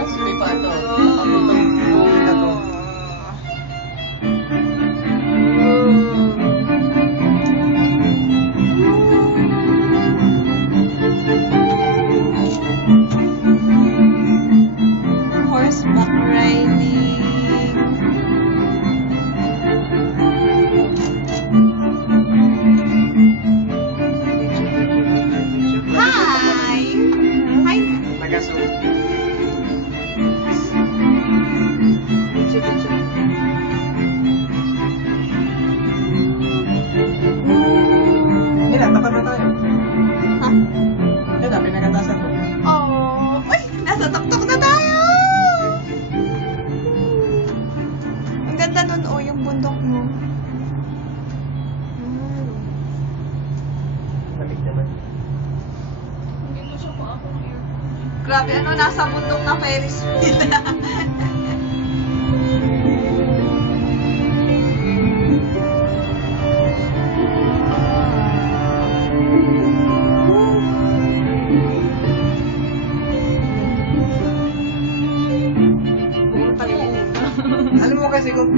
taas, may pa ito. Nakabutong buhay na to. Horseback riding. Hi! Hi! Nagaso. Mila, tapat na tayo. Ha? Yan na, pinagatasan ko. Oh! Uy! Nasa tuktok na tayo! Ang ganda nun, oh, yung bundok mo. Balik naman. Grabe, ano, nasa bundok na Ferris wheel. Alam mo kasi kung